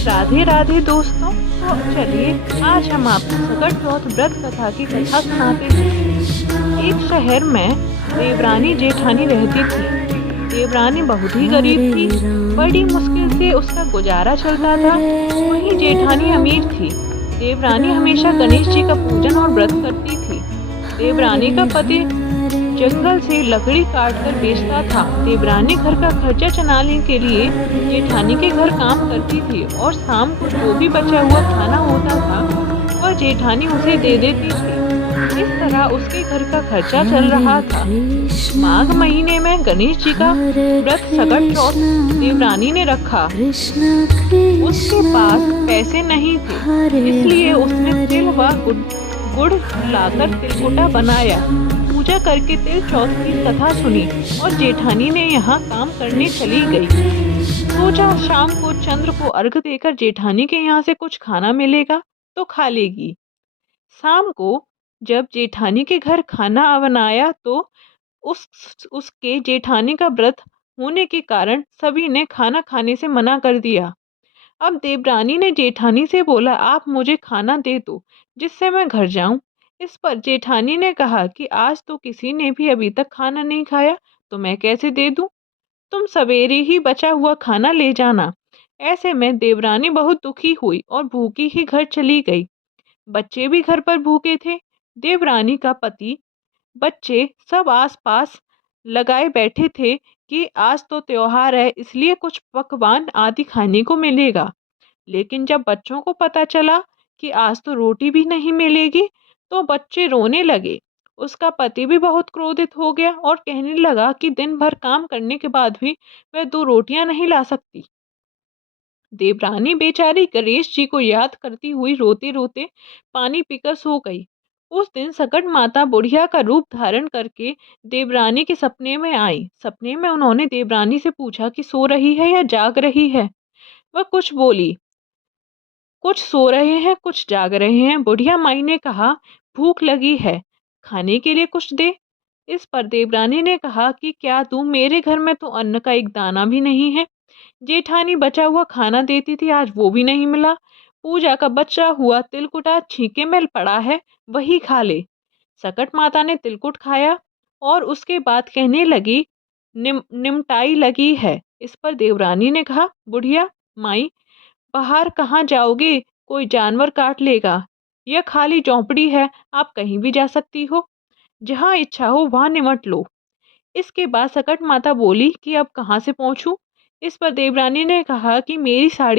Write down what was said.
राधे राधे दोस्तों। तो चलिए आज हम आपको सकट चौथ व्रत कथा की कथा सुनाते हैं। एक शहर में देवरानी जेठानी रहती थी। देवरानी बहुत ही गरीब थी, बड़ी मुश्किल से उसका गुजारा चलता था। वहीं जेठानी अमीर थी। देवरानी हमेशा गणेश जी का पूजन और व्रत करती थी। देवरानी का पति जंगल से लकड़ी काटकर बेचता था। देवरानी घर का खर्चा चलाने के लिए जेठानी के घर काम करती थी और शाम को जो भी बचा हुआ खाना होता था वह जेठानी उसे दे देती थी। इस तरह उसके घर का खर्चा चल रहा था। माघ महीने में गणेश जी का व्रत सकट चौथ देवरानी ने रखा। उसके पास पैसे नहीं थे, इसलिए उसने तिल व गुड़ लाकर तिलकुटा बनाया। पूजा करके तिल चौथ की कथा सुनी और जेठानी ने यहाँ काम करने चली गई। सोचा शाम को चंद्र को अर्घ देकर जेठानी के यहाँ से कुछ खाना मिलेगा तो खा लेगी। शाम को जब जेठानी के घर खाना बनाया तो उसके जेठानी का व्रत होने के कारण सभी ने खाना खाने से मना कर दिया। अब देवरानी ने जेठानी से बोला, आप मुझे खाना दे दो जिससे मैं घर जाऊं। इस पर जेठानी ने कहा कि आज तो किसी ने भी अभी तक खाना नहीं खाया, तो मैं कैसे दे दूं? तुम सवेरे ही बचा हुआ खाना ले जाना। ऐसे में देवरानी बहुत दुखी हुई और भूखी ही घर चली गई। बच्चे भी घर पर भूखे थे। देवरानी का पति, बच्चे सब आस-पास लगाए बैठे थे कि आज तो त्योहार है, इसलिए कुछ पकवान आदि खाने को मिलेगा। लेकिन जब बच्चों को पता चला कि आज तो रोटी भी नहीं मिलेगी, तो बच्चे रोने लगे। उसका पति भी बहुत क्रोधित हो गया और कहने लगा कि दिन भर काम करने के बाद भी वह 2 रोटियां नहीं ला सकती। देवरानी बेचारी गणेश जी को याद करती हुई रोते रोते पानी पीकर सो गई। उस दिन सकट माता बुढ़िया का रूप धारण करके देवरानी के सपने में आई। सपने में उन्होंने देवरानी से पूछा कि सो रही है या जाग रही है। वह कुछ बोली, कुछ सो रहे हैं, कुछ जाग रहे हैं। बुढ़िया माई ने कहा, भूख लगी है, खाने के लिए कुछ दे। इस पर देवरानी ने कहा कि क्या दूं, मेरे घर में तो अन्न का एक दाना भी नहीं है। जेठानी बचा हुआ खाना देती थी, आज वो भी नहीं मिला। पूजा का बचा हुआ तिलकुटा छीके में पड़ा है, वही खा ले। सकट माता ने तिलकुट खाया और उसके बाद कहने लगी, निमटाई लगी है। इस पर देवरानी ने कहा, बुढ़िया माई, बाहर कहाँ जाओगे? कोई जानवर काट लेगा। यह खाली झोंपड़ी है, आप कहीं भी जा सकती हो। जहाँ इच्छा हो वहाँ निमट लो। इसके बाद सकट माता बोली कि अब कहाँ से पहुँचूं? इस पर देवरानी ने कहा कि मेरी साड़ी